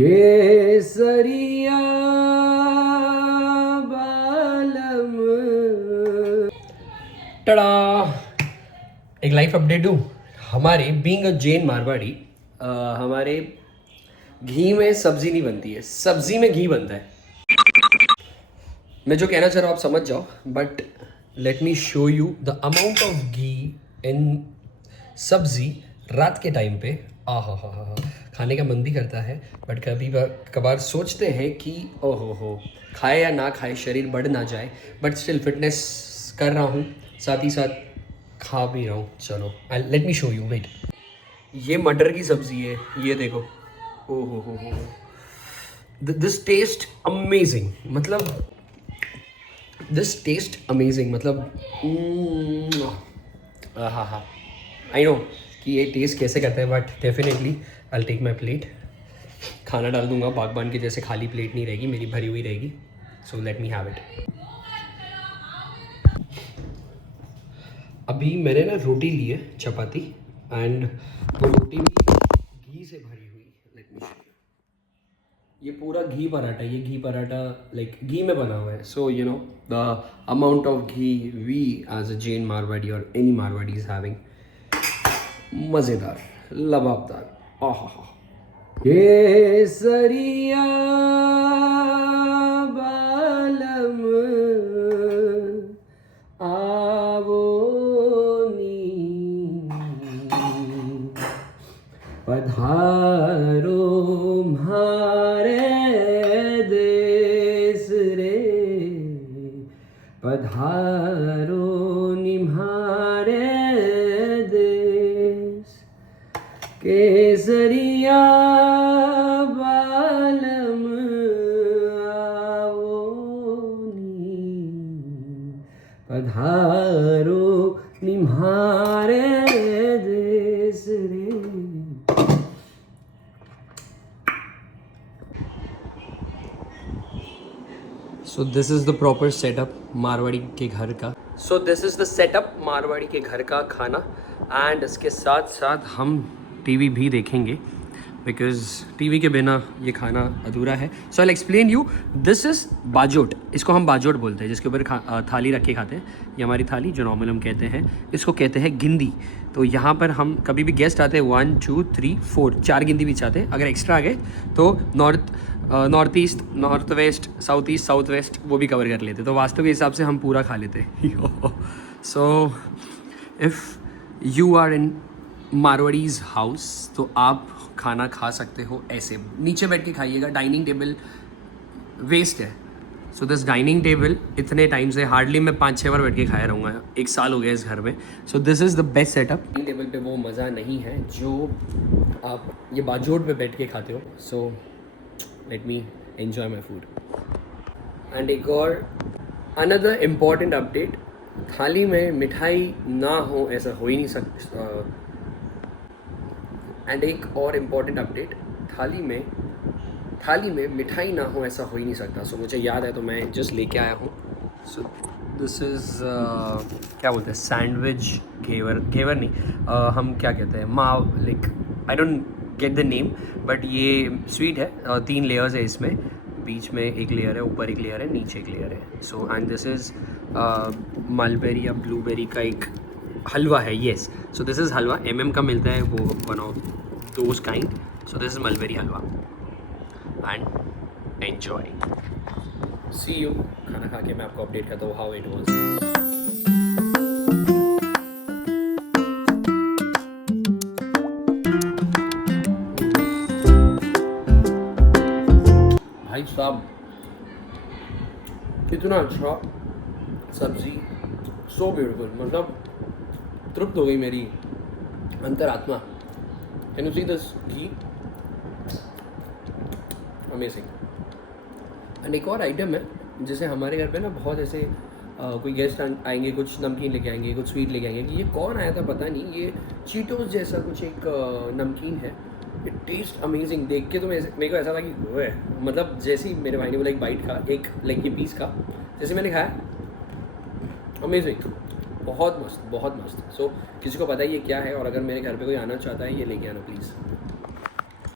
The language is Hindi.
केसरिया बालम। टड़ा, एक लाइफ अपडेट दूँ। हमारे बीइंग अ जैन मारवाड़ी, हमारे घी में सब्जी नहीं बनती है, सब्जी में घी बनता है। मैं जो कहना चाह रहा हूँ आप समझ जाओ, but let me show you the amount of ghee in sabzi रात के टाइम पे। हा खाने का मन भी करता है, बट कभी कभार सोचते हैं कि ओहो हो, खाए या ना खाए, शरीर बढ़ ना जाए, बट स्टिल फिटनेस कर रहा हूँ, साथ ही साथ खा भी रहा हूँ। चलो let me show you, wait. ये मटर की सब्जी है, ये देखो। ओ हो, दिस टेस्ट अमेजिंग, मतलब दिस टेस्ट अमेजिंग, मतलब हाँ, आई नो कि ये टेस्ट कैसे करता है, but definitely I take my plate. खाना डाल दूंगा, बागबान के जैसे खाली प्लेट नहीं रहेगी, मेरी भरी हुई रहेगी। So let me have it. अभी मैंने ना रोटी ली है, चपाती, एंड वो रोटी भी घी से भरी हुई। Late me show you. ये पूरा घी पराठा, ये घी पराठा लाइक घी में बना हुआ है। So you know the amount of ghee we as a Jain Marwari और एनी मारवाड़ी इज हैविंग। मज़ेदार, लबाबदार, आहा। केसरिया बालम आवो नी, पधारो म्हारे देश रे, पधारो निम्हारे देश। केसरिया बालम आवो नी, पधारो निम्हारे देश रे। सो this is the proper setup Marwari के घर का। सो this is the setup Marwari के घर का खाना, एंड इसके साथ साथ हम टीवी भी देखेंगे, बिकॉज टीवी के बिना ये खाना अधूरा है। So I explain you, this is bajot, इसको हम बाजोट बोलते हैं, जिसके ऊपर थाली रख के खाते हैं। ये हमारी थाली जो नॉर्मल हम कहते हैं, इसको कहते हैं गिंदी। तो यहाँ पर हम कभी भी गेस्ट आते हैं, 1 2 3 4 4 गिंदी भी चाहते हैं। अगर एक्स्ट्रा आ गए तो north east, north west, south east, south west वो भी कवर कर लेते, तो वास्तव के हिसाब से हम पूरा खा लेते। So if you are in Marwaris house तो आप खाना खा सकते हो ऐसे, नीचे बैठ के खाइएगा। डाइनिंग टेबल वेस्ट है। सो दिस डाइनिंग टेबल इतने टाइम से हार्डली मैं 5-6 बार बैठ के खाया रहूँगा, 1 साल हो गया इस घर में। सो this is the best setup. Dining table पे वो मज़ा नहीं है जो आप ये बाजोट पे बैठ के खाते हो। So let me enjoy my food. And एक और अनदर इम्पॉर्टेंट अपडेट, थाली में मिठाई ना हो ऐसा हो ही नहीं सकता। एंड एक और इम्पॉर्टेंट अपडेट, थाली में मिठाई ना हो ऐसा हो ही नहीं सकता। सो मुझे याद है तो मैं जस्ट लेके आया हूँ। सो दिस इज़ क्या बोलते हैं, सैंडविच घेवर नहीं, हम क्या कहते हैं, माव, like I don't get the name, but ये स्वीट है। 3 लेयर्स है इसमें, बीच में एक लेयर है, ऊपर एक लेयर है, नीचे एक लेयर है। So and this is mulberry या ब्लूबेरी का एक हलवा है। Yes, so this is halwa, का मिलता है, वो one of those kind. So this is mulberry halwa, and enjoy. See you. खाना खा के मैं आपको अपडेट करता हूँ हाउ इट वाज। भाई साहब, इतना अच्छा सब्जी, सो ब्यूटीफुल, मतलब तृप्त हो गई मेरी अंतरात्मा। Can you see this ghee, amazing. And एक और आइटम है, जैसे हमारे घर पे ना बहुत ऐसे कोई गेस्ट आएंगे, कुछ नमकीन लेके आएंगे, कुछ स्वीट लेके आएंगे, कि ये कौन आया था पता नहीं, ये चीटोस जैसा कुछ एक नमकीन है। It taste amazing. देख के तो मेरे को ऐसा था कि वो है, मतलब जैसे ही मेरे भाई ने बोला एक बाइट का, एक लाइक ये पीस का, जैसे मैंने खाया, अमेजिंग, बहुत मस्त, बहुत मस्त। सो किसी को पता ही ये क्या है, और अगर मेरे घर पे कोई आना चाहता है, ये लेके आना प्लीज़।